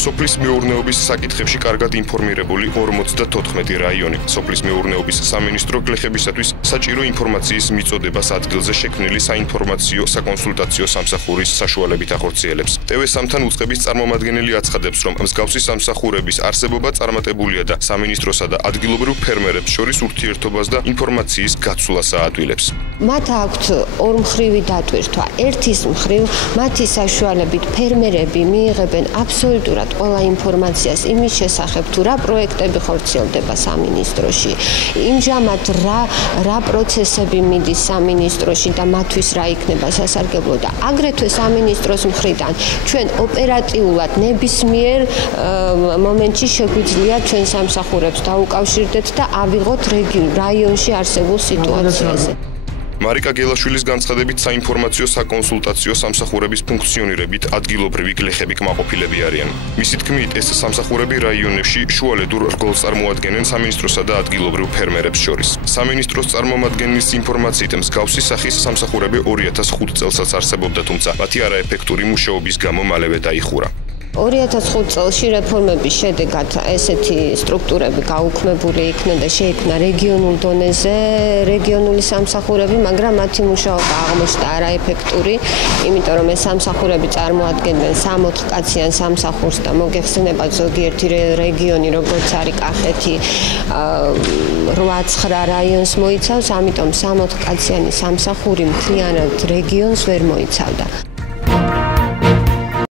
სოფლის მეურნეობის საკითხებში კარგად ინფორმირებული 54 რაიონი. სოფლის მეურნეობის სამინისტრო გლეხებისათვის საჭირო ინფორმაციის მიწოდებას ადგილზე შექმნილი საინფორმაციო საკონსულტაციო სამსახურის საშუალებით ახორციელებს. TV3-თან უწყების წარმომადგენელი აცხადებს, რომ მსგავსი სამსახურების არსებობა წარმატებულია და სამინისტროსა და ადგილობრივ ფერმერებს შორის ურთიერთობას და ინფორმაციის გაცვლას აადვილებს. მათ აქვთ ორმხრივი დატვირთვა. ერთის მხრივ მათი საშუალებით ფერმერები მიიღებენ აბსოლუტურად ყველა ინფორმაციას იმის შესახებ, თუ რა პროექტები ხორციელდება სამინისტროში, იმჟამად რა პროცესები მიდის სამინისტროში და მათთვის რა იქნება სასარგებლო და აგრეთვე სამინისტროს მხრიდან ჩვენ ოპერატიულად ნებისმიერ მომენტში შეგვიძლია ჩვენ სამსახურებს დაუკავშირდეთ და ავიღოთ რაიონში არსებულ სიტუაციაზე. მარიკა გელაშვილის განცხადებით საინფორმაციო საკონსულტაციო სამსახურების ფუნქციონირებით ადგილობრივი გლეხები კმაყოფილები არიან. მისი თქმით, ეს სამსახურები რაიონებში შუალედურ რგოლს წარმოადგენენ სამინისტროსა და ადგილობრივ ფერმერებს შორის. სამინისტროს წარმომადგენლის ინფორმაციით, მსგავსი სახის სამსახურები 2005 წელსაც არსებობდა, თუმცა მათი არაეფექტური მუშაობის გამო მალევე დაიხურა. 2005 წელში რეფორმების შედეგად ესეთი სტრუქტურები გაუქმებული იქნა და შეიქმნა რეგიონულ დონეზე რეგიონული სამსახურები, მაგრამ მათი მუშაობა აღმოჩნდა არაეფექტური, იმიტომ რომ ეს სამსახურები წარმოადგენდნენ 60 კაციან სამსახურს და მოგეხსენებათ ზოგიერთი რეგიონი, როგორც არის კახეთი, 8-9 რაიონს მოიცავს, ამიტომ 60 კაციანი სამსახური მთლიანად რეგიონს ვერ მოიცავდა.